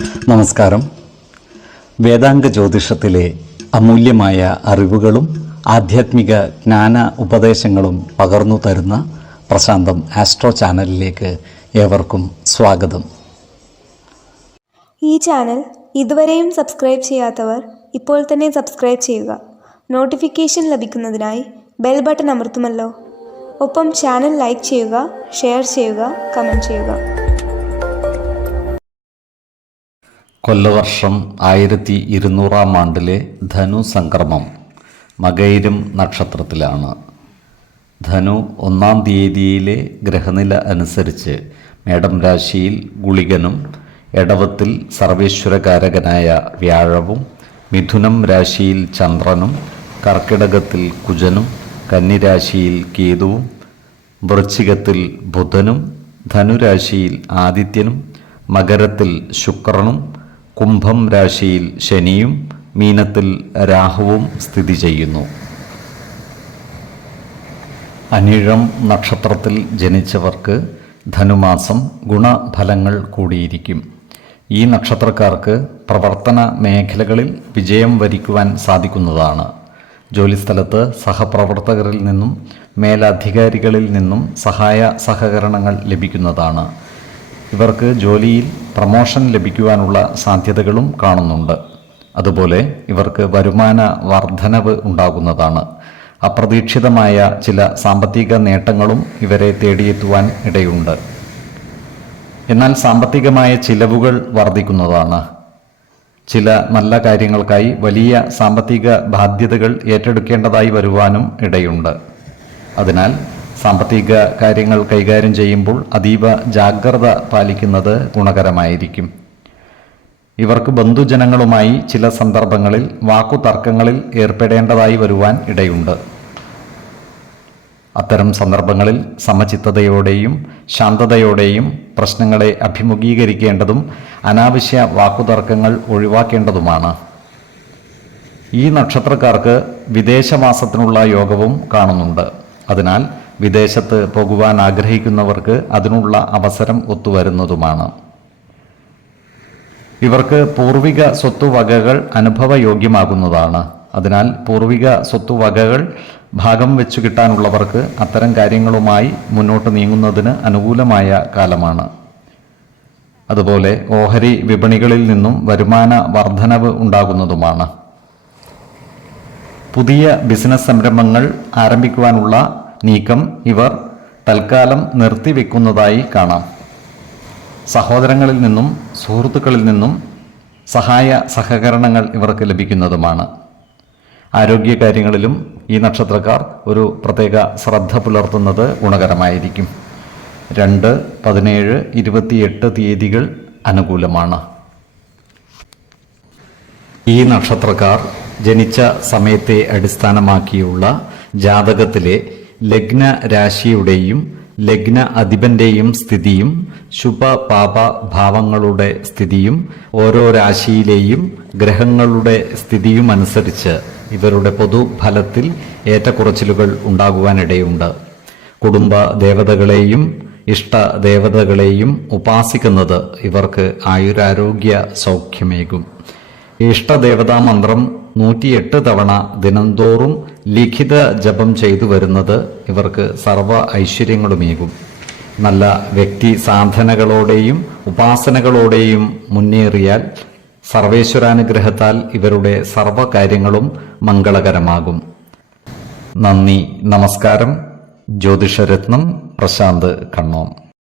നമസ്കാരം. വേദാംഗ ജ്യോതിഷത്തിലെ അമൂല്യമായ അറിവുകളും ആധ്യാത്മിക ജ്ഞാന ഉപദേശങ്ങളും പകർന്നു തരുന്ന പ്രശാന്തം ആസ്ട്രോ ചാനലിലേക്ക് ഏവർക്കും സ്വാഗതം. ഈ ചാനൽ ഇതുവരെയും സബ്സ്ക്രൈബ് ചെയ്യാത്തവർ ഇപ്പോൾ തന്നെ സബ്സ്ക്രൈബ് ചെയ്യുക. നോട്ടിഫിക്കേഷൻ ലഭിക്കുന്നതിനായി ബെൽ ബട്ടൺ അമർത്തുമല്ലോ. ഒപ്പം ചാനൽ ലൈക്ക് ചെയ്യുക, ഷെയർ ചെയ്യുക, കമൻറ്റ് ചെയ്യുക. കൊല്ലവർഷം 1200 ധനു സംക്രമം മകയിരം നക്ഷത്രത്തിലാണ്. ധനു 1-ാം തീയതിയിലെ ഗ്രഹനില അനുസരിച്ച് മേടം രാശിയിൽ ഗുളികനും, എടവത്തിൽ സർവേശ്വരകാരകനായ വ്യാഴവും, മിഥുനം രാശിയിൽ ചന്ദ്രനും, കർക്കിടകത്തിൽ കുജനും, കന്നിരാശിയിൽ കേതുവും, വൃശ്ചികത്തിൽ ബുധനും, ധനുരാശിയിൽ ആദിത്യനും, മകരത്തിൽ ശുക്രനും, കുംഭം രാശിയിൽ ശനിയും, മീനത്തിൽ രാഹുവും സ്ഥിതി ചെയ്യുന്നു. അനിഴം നക്ഷത്രത്തിൽ ജനിച്ചവർക്ക് ധനുമാസം ഗുണഫലങ്ങൾ കൂടിയിരിക്കും. ഈ നക്ഷത്രക്കാർക്ക് പ്രവർത്തന മേഖലകളിൽ വിജയം വരിക്കുവാൻ സാധിക്കുന്നതാണ്. ജോലിസ്ഥലത്ത് സഹപ്രവർത്തകരിൽ നിന്നും മേലധികാരികളിൽ നിന്നും സഹായ സഹകരണങ്ങൾ ലഭിക്കുന്നതാണ്. ഇവർക്ക് ജോലിയിൽ പ്രമോഷൻ ലഭിക്കുവാനുള്ള സാധ്യതകളും കാണുന്നുണ്ട്. അതുപോലെ ഇവർക്ക് വരുമാന വർധനവ് ഉണ്ടാകുന്നതാണ്. അപ്രതീക്ഷിതമായ ചില സാമ്പത്തിക നേട്ടങ്ങളും ഇവരെ തേടിയെത്തുവാൻ ഇടയുണ്ട്. എന്നാൽ സാമ്പത്തികമായ ചിലവുകൾ വർദ്ധിക്കുന്നതാണ്. ചില നല്ല കാര്യങ്ങൾക്കായി വലിയ സാമ്പത്തിക ബാധ്യതകൾ ഏറ്റെടുക്കേണ്ടതായി വരുവാനും ഇടയുണ്ട്. അതിനാൽ സാമ്പത്തിക കാര്യങ്ങൾ കൈകാര്യം ചെയ്യുമ്പോൾ അതീവ ജാഗ്രത പാലിക്കുന്നത് ഗുണകരമായിരിക്കും. ഇവർക്ക് ബന്ധുജനങ്ങളുമായി ചില സന്ദർഭങ്ങളിൽ വാക്കുതർക്കങ്ങളിൽ ഏർപ്പെടേണ്ടതായി വരുവാൻ ഇടയുണ്ട്. അത്തരം സന്ദർഭങ്ങളിൽ സമചിത്തതയോടെയും ശാന്തതയോടെയും പ്രശ്നങ്ങളെ അഭിമുഖീകരിക്കേണ്ടതും അനാവശ്യ വാക്കുതർക്കങ്ങൾ ഒഴിവാക്കേണ്ടതുമാണ്. ഈ നക്ഷത്രക്കാർക്ക് വിദേശവാസത്തിനുള്ള യോഗവും കാണുന്നുണ്ട്. അതിനാൽ വിദേശത്ത് പോകുവാൻ ആഗ്രഹിക്കുന്നവർക്ക് അതിനുള്ള അവസരം ഒത്തുവരുന്നതുമാണ്. ഇവർക്ക് പൂർവിക സ്വത്തുവകകൾ അനുഭവയോഗ്യമാകുന്നതാണ്. അതിനാൽ പൂർവിക സ്വത്തുവകകൾ ഭാഗം വെച്ചു കിട്ടാനുള്ളവർക്ക് അത്തരം കാര്യങ്ങളുമായി മുന്നോട്ട് നീങ്ങുന്നതിന് അനുകൂലമായ കാലമാണ്. അതുപോലെ ഓഹരി വിപണികളിൽ നിന്നും വരുമാന വർധനവ് ഉണ്ടാകുന്നതുമാണ്. പുതിയ ബിസിനസ് സംരംഭങ്ങൾ ആരംഭിക്കുവാനുള്ള നീക്കം ഇവർ തൽക്കാലം നിർത്തിവെക്കുന്നതായി കാണാം. സഹോദരങ്ങളിൽ നിന്നും സുഹൃത്തുക്കളിൽ നിന്നും സഹായ സഹകരണങ്ങൾ ഇവർക്ക് ലഭിക്കുന്നതുമാണ്. ആരോഗ്യകാര്യങ്ങളിലും ഈ നക്ഷത്രക്കാർ ഒരു പ്രത്യേക ശ്രദ്ധ പുലർത്തുന്നത് ഗുണകരമായിരിക്കും. 2, 17, 28 തീയതികൾ അനുകൂലമാണ്. ഈ നക്ഷത്രക്കാർ ജനിച്ച സമയത്തെ അടിസ്ഥാനമാക്കിയുള്ള ജാതകത്തിലെ ലഗ്ന രാശിയുടെയും ലഗ്ന അധിപന്റെയും സ്ഥിതിയും ശുഭ പാപ ഭാവങ്ങളുടെ സ്ഥിതിയും ഓരോ രാശിയിലെയും ഗ്രഹങ്ങളുടെ സ്ഥിതിയും അനുസരിച്ച് ഇവരുടെ പൊതുഫലത്തിൽ ഏറ്റക്കുറച്ചിലുകൾ ഉണ്ടാകുവാനിടയുണ്ട്. കുടുംബ ദേവതകളെയും ഇഷ്ട ദേവതകളെയും ഉപാസിക്കുന്നത് ഇവർക്ക് ആയുരാരോഗ്യ സൗഖ്യമേകും. ഇഷ്ടദേവതാ മന്ത്രം 108 തവണ ദിനംതോറും ലിഖിത ജപം ചെയ്തു വരുന്നത് ഇവർക്ക് സർവ ഐശ്വര്യങ്ങളുമേകും. നല്ല വ്യക്തി സാധനകളോടെയും ഉപാസനകളോടെയും മുന്നേറിയാൽ സർവേശ്വരാനുഗ്രഹത്താൽ ഇവരുടെ സർവകാര്യങ്ങളും മംഗളകരമാകും. നന്ദി, നമസ്കാരം. ജ്യോതിഷരത്നം പ്രശാന്ത് കണ്ണോം.